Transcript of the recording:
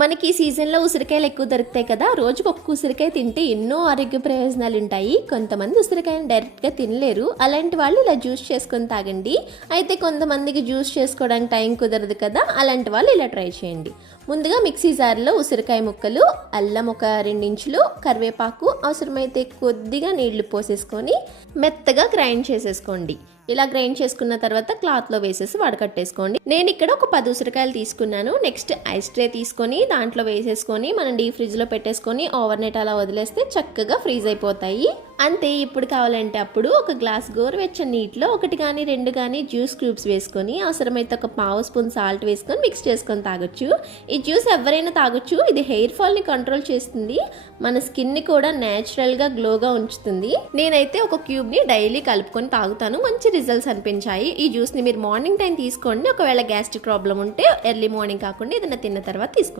మనకి ఈ సీజన్లో ఉసిరికాయలు ఎక్కువ దొరుకుతాయి కదా రోజు ఒక్క ఉసిరికాయ తింటే ఎన్నో ఆరోగ్య ప్రయోజనాలు ఉంటాయి. కొంతమంది ఉసిరికాయను డైరెక్ట్గా తినలేరు. అలాంటి వాళ్ళు ఇలా జ్యూస్ చేసుకొని తాగండి. అయితే కొంతమందికి జ్యూస్ చేసుకోవడానికి టైం కుదరదు కదా అలాంటి వాళ్ళు ఇలా ట్రై చేయండి. ముందుగా మిక్సీ జార్లో ఉసిరికాయ ముక్కలు అల్లం ఒక రెండించులు కరివేపాకు అవసరమైతే కొద్దిగా నీళ్ళు పోసేసుకొని మెత్తగా గ్రైండ్ చేసేసుకోండి. ఇలా గ్రైండ్ చేసుకున్న తర్వాత క్లాత్లో వేసేసి వడకట్టేసుకోండి. నేను ఇక్కడ ఒక పది ఉసిరికాయలు తీసుకున్నాను. నెక్స్ట్ ఐస్ ట్రే తీసుకొని దాంట్లో వేసేసుకొని మనం డీ ఫ్రిడ్జ్లో పెట్టేసుకొని ఓవర్ నైట్ అలా వదిలేస్తే చక్కగా ఫ్రీజ్ అయిపోతాయి. అంతే ఇప్పుడు కావాలంటే అప్పుడు ఒక గ్లాస్ గోరువెచ్చని నీటిలో ఒకటి కానీ రెండు కానీ జ్యూస్ క్యూబ్స్ వేసుకొని అవసరమైతే ఒక పావు స్పూన్ సాల్ట్ వేసుకొని మిక్స్ చేసుకొని తాగొచ్చు. ఈ జ్యూస్ ఎవరైనా తాగొచ్చు. ఇది హెయిర్ ఫాల్ని కంట్రోల్ చేస్తుంది. మన స్కిన్ని కూడా న్యాచురల్గా గ్లోగా ఉంచుతుంది. నేనైతే ఒక క్యూబ్ని డైలీ కలుపుకొని తాగుతాను. మంచి రిజల్ట్స్ అనిపించాయి. ఈ జ్యూస్ని మీరు మార్నింగ్ టైం తీసుకోండి. ఒకవేళ గ్యాస్ట్రిక్ ప్రాబ్లం ఉంటే ఎర్లీ మార్నింగ్ కాకుండా ఏదైనా తిన్న తర్వాత తీసుకోండి.